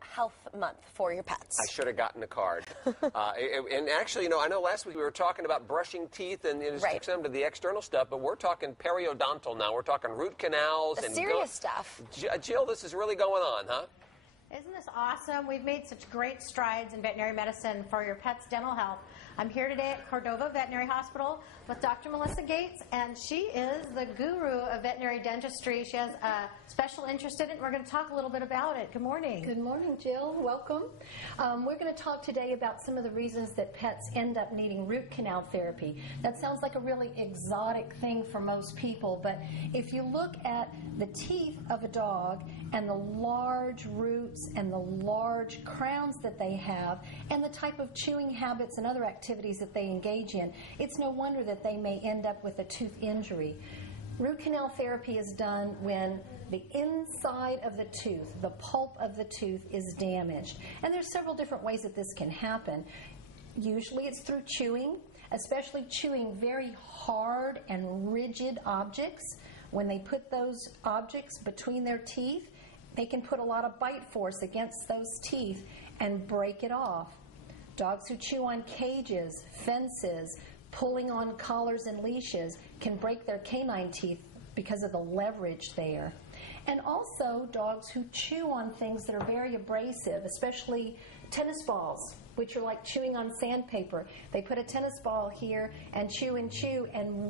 Health Month for your pets. I should have gotten a card. And actually, I know last week we were talking about brushing teeth and just some of the external stuff, but we're talking periodontal now. We're talking root canals. The serious stuff. Jill, this is really going on, huh? Isn't this awesome? We've made such great strides in veterinary medicine for your pet's dental health. I'm here today at Cordova Veterinary Hospital with Dr. Melissa Gates, and she is the guru of veterinary dentistry. She has a special interest in it, and we're going to talk a little bit about it. Good morning. Good morning, Jill. Welcome. We're going to talk today about some of the reasons that pets end up needing root canal therapy. That sounds like a really exotic thing for most people, but if you look at the teeth of a dog and the large roots and the large crowns that they have and the type of chewing habits and other activities that they engage in, it's no wonder that they may end up with a tooth injury. Root canal therapy is done when the inside of the tooth, the pulp of the tooth, is damaged. And there's several different ways that this can happen. Usually it's through chewing, especially chewing very hard and rigid objects. When they put those objects between their teeth, they can put a lot of bite force against those teeth and break it off. Dogs who chew on cages, fences, pulling on collars and leashes can break their canine teeth because of the leverage there. And also dogs who chew on things that are very abrasive, especially tennis balls, which are like chewing on sandpaper. They put a tennis ball here and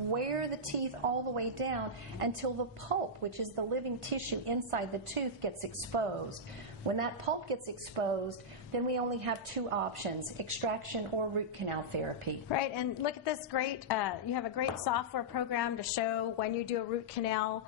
wear the teeth all the way down until the pulp, which is the living tissue inside the tooth, gets exposed. When that pulp gets exposed, then we only have two options, extraction or root canal therapy. Right, and look at this great, you have a great software program to show when you do a root canal.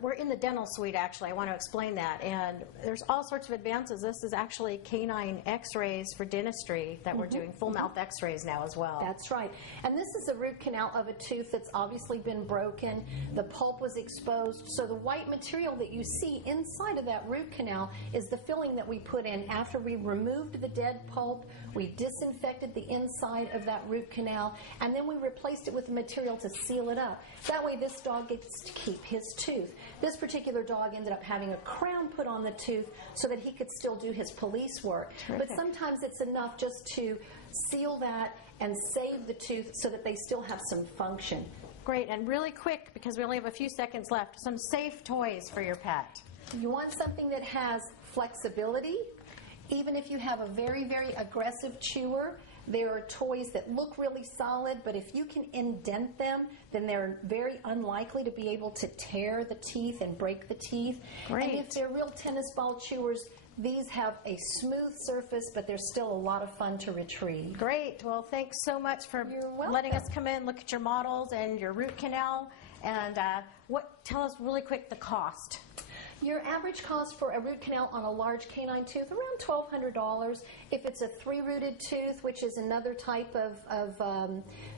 We're in the dental suite, actually. I want to explain that. And there's all sorts of advances. This is actually canine x-rays for dentistry that we're doing, full mouth x-rays now as well. That's right. And this is a root canal of a tooth that's obviously been broken. The pulp was exposed. So the white material that you see inside of that root canal is the filling that we put in after we removed the dead pulp. We disinfected the inside of that root canal, and then we replaced it with the material to seal it up. That way this dog gets to keep his tooth. This particular dog ended up having a crown put on the tooth so that he could still do his police work. Terrific. But sometimes it's enough just to seal that and save the tooth so that they still have some function. Great, and really quick, because we only have a few seconds left, some safe toys for your pet. You want something that has flexibility. Even if you have a very, very aggressive chewer, there are toys that look really solid, but if you can indent them, then they're very unlikely to be able to tear the teeth and break the teeth. Great. And if they're real tennis ball chewers, these have a smooth surface, but there's still a lot of fun to retrieve. Great. Well, thanks so much for letting us come in, look at your models and your root canal. And tell us really quick the cost. Your average cost for a root canal on a large canine tooth, around $1,200. If it's a three-rooted tooth, which is another type of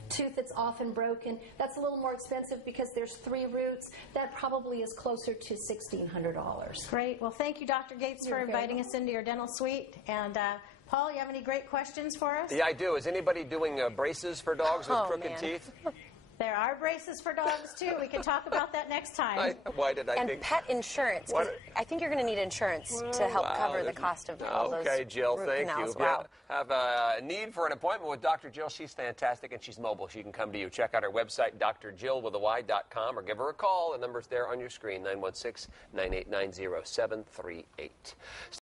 tooth that's often broken, that's a little more expensive because there's three roots. That probably is closer to $1,600. Great. Well, thank you, Dr. Gates, for inviting us into your dental suite. And Paul, you have any great questions for us? Yeah, I do. Is anybody doing braces for dogs with crooked teeth? There are braces for dogs, too. We can talk about that next time. Why did I think? And pet insurance. I think you're going to need insurance to help cover the cost of all those Jill, root thank canals. you. Wow. Have a need for an appointment with Dr. Jill. She's fantastic, and she's mobile. She can come to you. Check out her website, drjillwithany.com, or give her a call. The number's there on your screen, 916-989-0738.